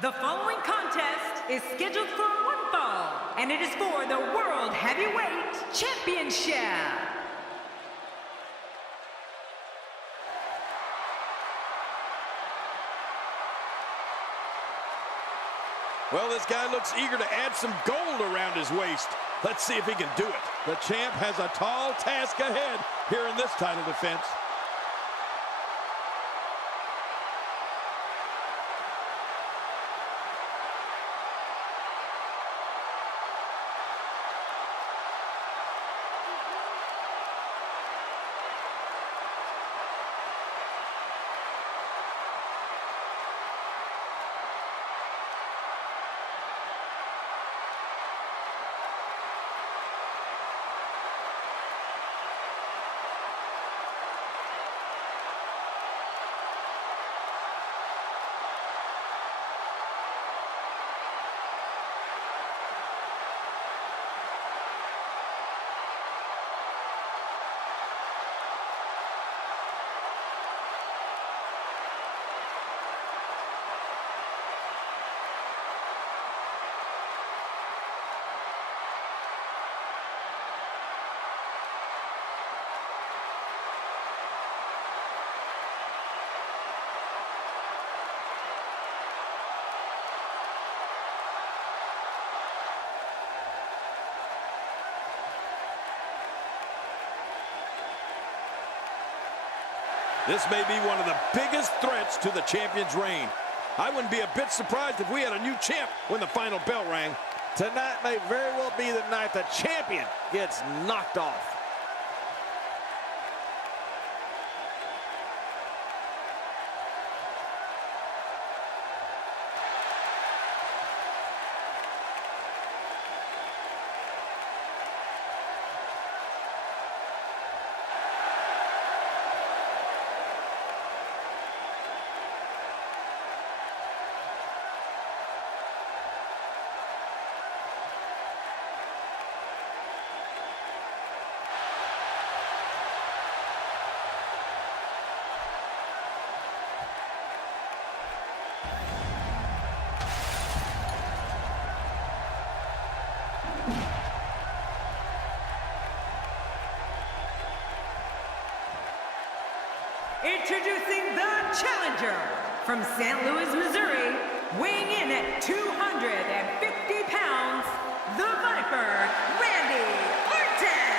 The following contest is scheduled for one fall, and it is for the World Heavyweight Championship. Well, this guy looks eager to add some gold around his waist. Let's see if he can do it. The champ has a tall task ahead here in this title defense. This may be one of the biggest threats to the champion's reign. I wouldn't be a bit surprised if we had a new champ when the final bell rang. Tonight may very well be the night the champion gets knocked off. Introducing the challenger from St. Louis, Missouri, weighing in at 250 pounds, the Viper, Randy Orton.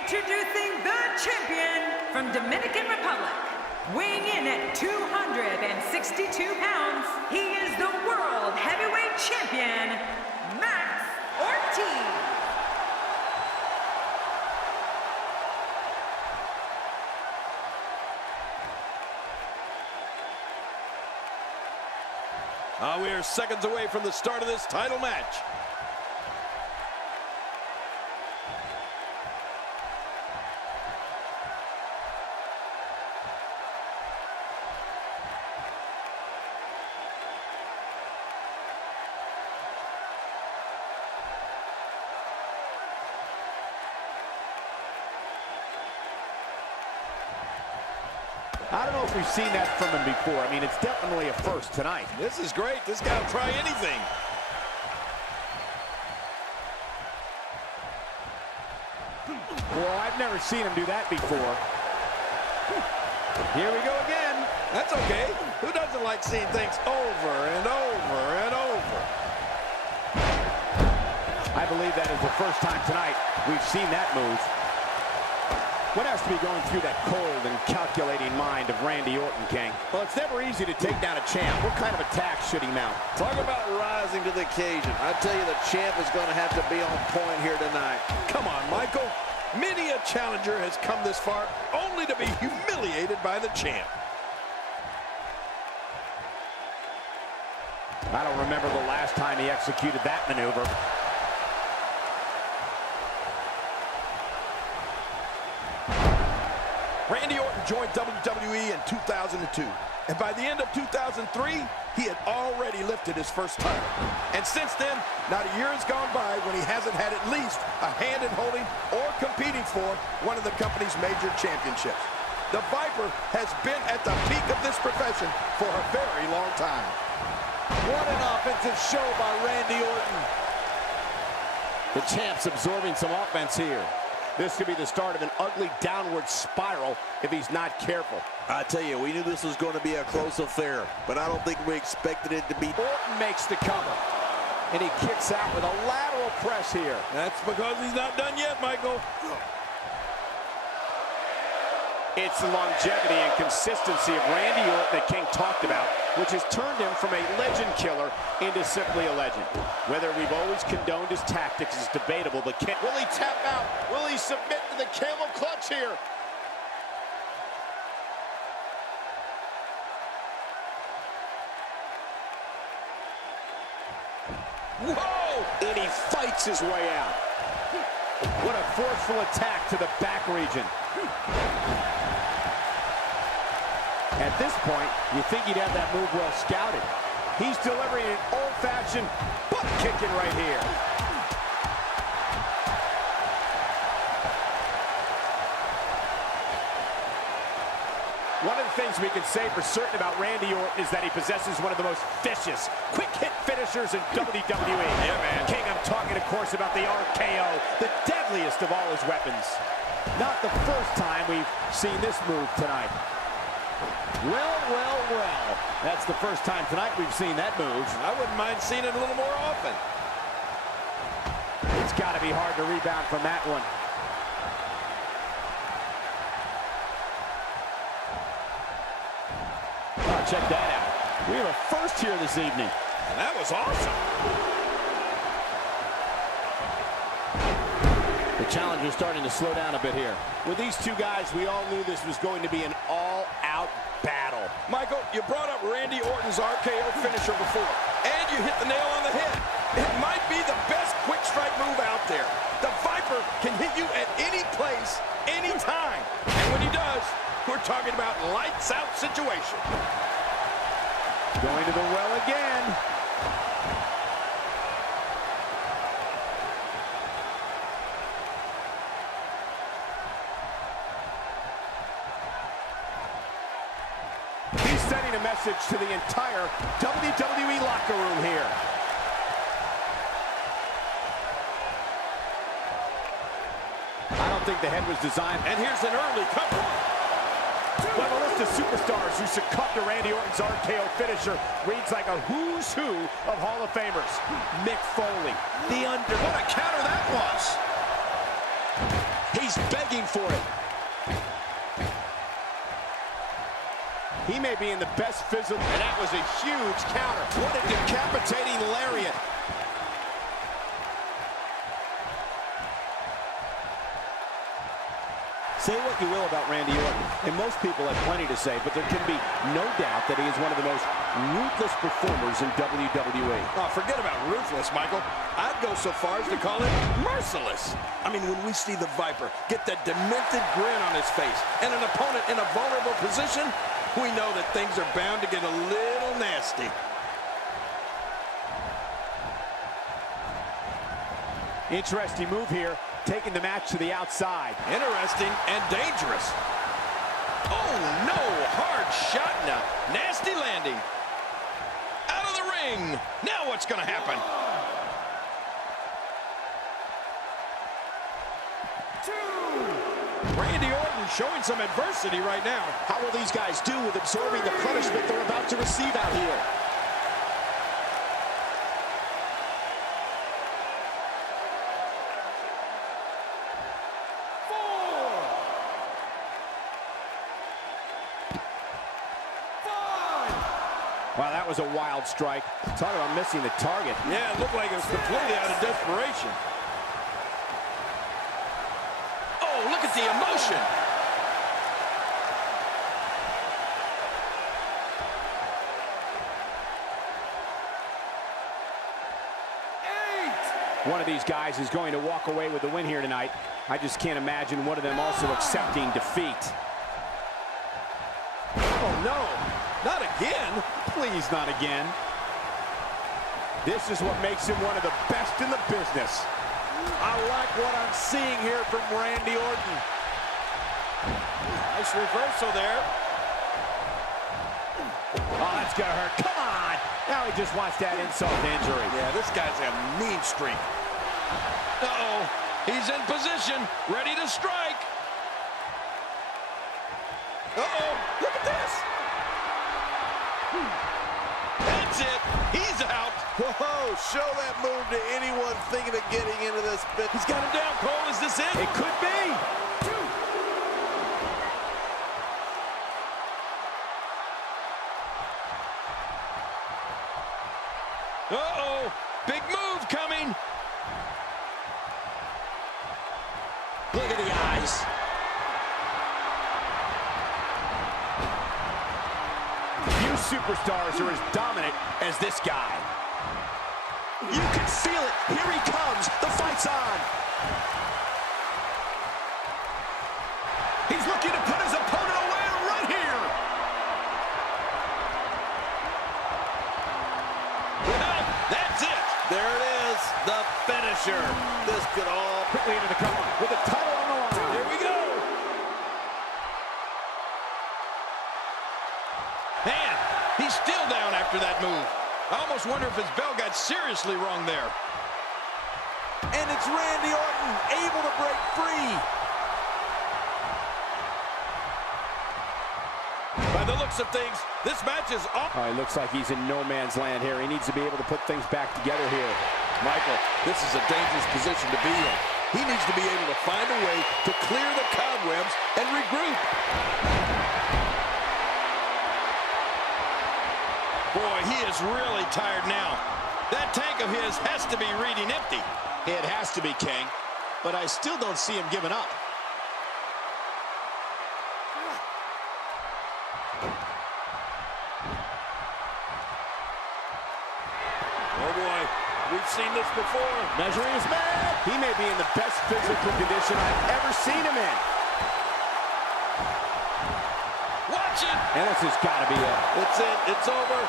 Introducing the champion from Dominican Republic, weighing in at 262 pounds, he is the World Heavyweight Champion, Ortiz. We are seconds away from the start of this title match. I don't know if we've seen that from him before. I mean, it's definitely a first tonight. This is great. This guy will try anything. Well, I've never seen him do that before. Here we go again. That's okay. Who doesn't like seeing things over and over and over? I believe that is the first time tonight we've seen that move. What has to be going through that cold and calculating mind of Randy Orton, King? Well, it's never easy to take down a champ. What kind of attack should he mount? Talk about rising to the occasion. I tell you, the champ is going to have to be on point here tonight. Come on, Michael. Many a challenger has come this far only to be humiliated by the champ. I don't remember the last time he executed that maneuver. Randy Orton joined WWE in 2002. And by the end of 2003, he had already lifted his first title. And since then, not a year has gone by when he hasn't had at least a hand in holding or competing for one of the company's major championships. The Viper has been at the peak of this profession for a very long time. What an offensive show by Randy Orton. The champ's absorbing some offense here. This could be the start of an ugly downward spiral if he's not careful. I tell you, we knew this was going to be a close affair, but I don't think we expected it to be. Orton makes the cover, and he kicks out with a lateral press here. That's because he's not done yet, Michael. It's the longevity and consistency of Randy Orton that King talked about, which has turned him from a legend killer into simply a legend. Whether we've always condoned his tactics is debatable, but will he tap out? Will he submit to the camel clutch here? Whoa! And he fights his way out. What a forceful attack to the back region. At this point, you think he'd have that move well scouted. He's delivering an old-fashioned butt kicking right here. One of the things we can say for certain about Randy Orton is that he possesses one of the most vicious, quick-hit finishers in WWE. Yeah, man. King, I'm talking, of course, about the RKO, the deadliest of all his weapons. Not the first time we've seen this move tonight. Well, well, well. That's the first time tonight we've seen that move. I wouldn't mind seeing it a little more often. It's got to be hard to rebound from that one. Oh, check that out. We have a first here this evening. And that was awesome. The challenger's starting to slow down a bit here. With these two guys, we all knew this was going to be an all-out battle. Michael, you brought up Randy Orton's RKO finisher before, and you hit the nail on the head. It might be the best quick strike move out there. The Viper can hit you at any place, any time. And when he does, we're talking about lights out situation. Going to the well again. He's sending a message to the entire WWE locker room here. I don't think the head was designed. And here's an early cover. Well, the list of superstars who succumbed to Randy Orton's RKO finisher reads like a who's who of Hall of Famers. Mick Foley, The Undertaker. What a counter that was. He's begging for it. He may be in the best physical. And that was a huge counter. What a decapitating lariat. Say what you will about Randy Orton, and most people have plenty to say, but there can be no doubt that he is one of the most ruthless performers in WWE. Oh, forget about ruthless, Michael. I'd go so far as to call it merciless. I mean, when we see the Viper get that demented grin on his face and an opponent in a vulnerable position, we know that things are bound to get a little nasty. Interesting move here, taking the match to the outside. Interesting and dangerous. Oh, no. Hard shot and a nasty landing. Out of the ring. Now what's going to happen? Randy Orton showing some adversity right now. How will these guys do with absorbing the punishment they're about to receive out here? Wow, that was a wild strike. Talk about missing the target. Yeah, it looked like it was completely out of desperation. Oh, look at the emotion. One of these guys is going to walk away with the win here tonight. I just can't imagine one of them also accepting defeat. Oh, no. Not again. Please, not again. This is what makes him one of the best in the business. I like what I'm seeing here from Randy Orton. Nice reversal there. Oh, that's gonna hurt. Come on. Now he just wants that insult to injury. Yeah, this guy's a mean streak. Uh-oh. He's in position, ready to strike. Uh-oh. Look at this. That's it. He's out. Whoa, show that move to anyone thinking of getting into this bit. He's got him down, Cole. Is this it? It could be. Uh-oh. Big move coming. Look at the eyes. Few superstars are as dominant as this guy. You can feel it. Here he comes. The fight's on. He's looking to put his opponent away right here. Well, that's it. There it is, the finisher. This could all Quickly into the cover with the title on the line. Here we go. Man, he's still down after that move. I almost wonder if his bell got seriously wrong there. And it's Randy Orton able to break free. By the looks of things, this match is off. It looks like he's in no man's land here. He needs to be able to put things back together here. Michael, this is a dangerous position to be in. He needs to be able to find a way to clear the cobwebs and regroup. Boy, he is really tired now. That tank of his has to be reading empty. It has to be, King, but I still don't see him giving up. Oh boy, we've seen this before. Measuring his man. He may be in the best physical condition I've ever seen him in. Watch it. And this has got to be it. It's it. It's over.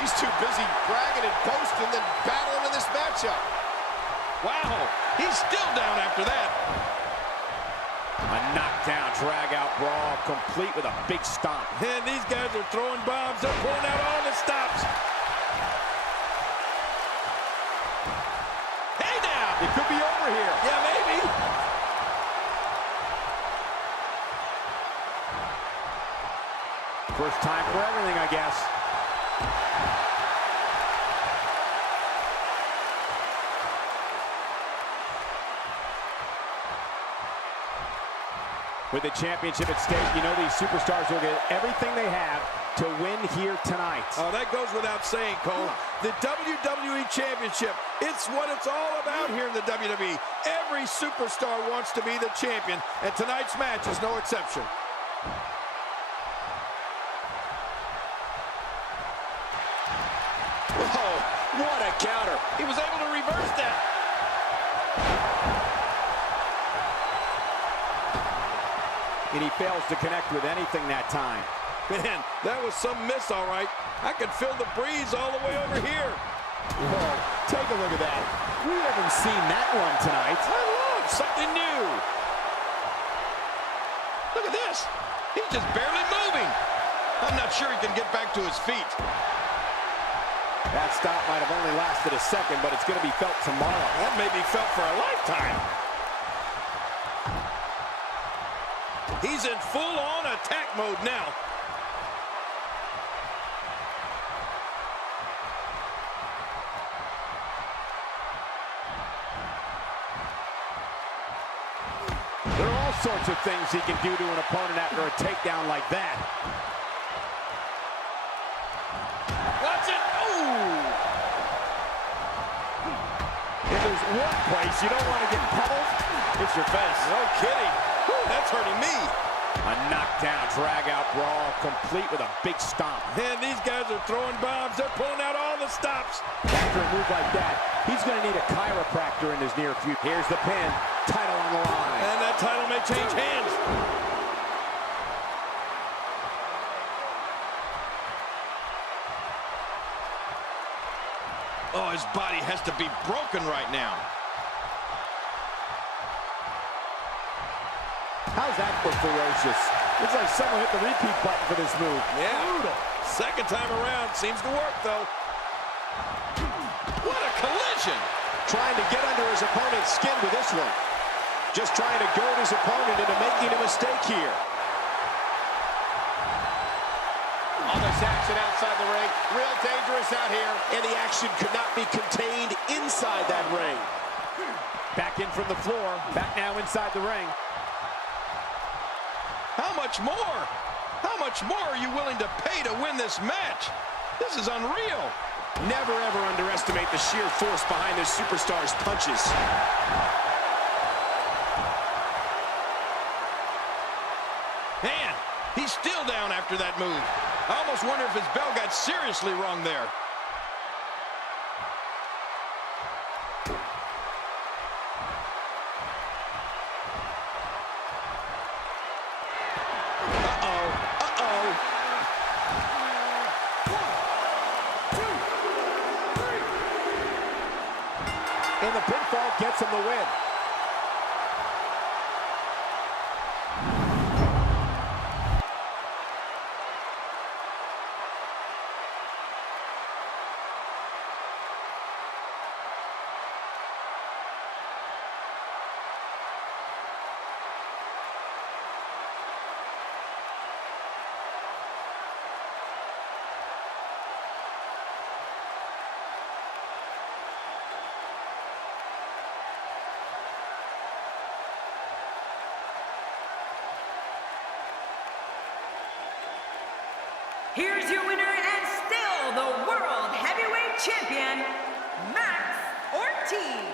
He's too busy bragging and boasting than battling in this matchup. Wow, he's still down after that. A knockdown, drag-out brawl, complete with a big stomp. And these guys are throwing bombs. They're pulling out all the stops. Hey now! It could be over here. Yeah, maybe. First time for everything, I guess. With the championship at stake, you know these superstars will get everything they have to win here tonight. Oh, that goes without saying, Cole. The WWE Championship, it's what it's all about here in the WWE. Every superstar wants to be the champion, and tonight's match is no exception. Whoa, what a counter. He was able to reverse that. And he fails to connect with anything that time. Man, that was some miss, all right. I could feel the breeze all the way over here. Whoa, take a look at that. We haven't seen that one tonight. I love something new. Look at this. He's just barely moving. I'm not sure he can get back to his feet. That stop might have only lasted a second, but it's going to be felt tomorrow. That may be felt for a lifetime. He's in full-on attack mode now. There are all sorts of things he can do to an opponent after a takedown like that. Watch it. Ooh. If there's one place you don't want to get pummeled, it's your face. No kidding. Whew, that's hurting me. A knockdown, drag-out brawl, complete with a big stomp. And these guys are throwing bombs. They're pulling out all the stops. After a move like that, he's going to need a chiropractor in his near future. Here's the pin. Title on the line. And that title may change hands. Oh, his body has to be broken right now. How's that for ferocious? Looks like someone hit the repeat button for this move. Yeah. Brutal. Second time around. Seems to work, though. What a collision. Trying to get under his opponent's skin with this one. Just trying to goad his opponent into making a mistake here. Almost action outside the ring. Real dangerous out here. And the action could not be contained inside that ring. Back in from the floor. Back now inside the ring. How much more? How much more are you willing to pay to win this match? This is unreal. Never, ever underestimate the sheer force behind this superstar's punches. Man, he's still down after that move. I almost wonder if his bell got seriously wrong there. And the pinfall gets him the win. Here's your winner and still the World Heavyweight Champion, Max Ortiz.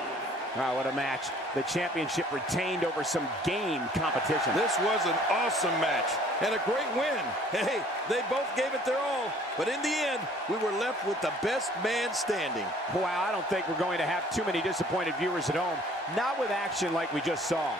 Wow, what a match. The championship retained over some game competition. This was an awesome match and a great win. Hey, they both gave it their all, but in the end, we were left with the best man standing. Wow, I don't think we're going to have too many disappointed viewers at home. Not with action like we just saw.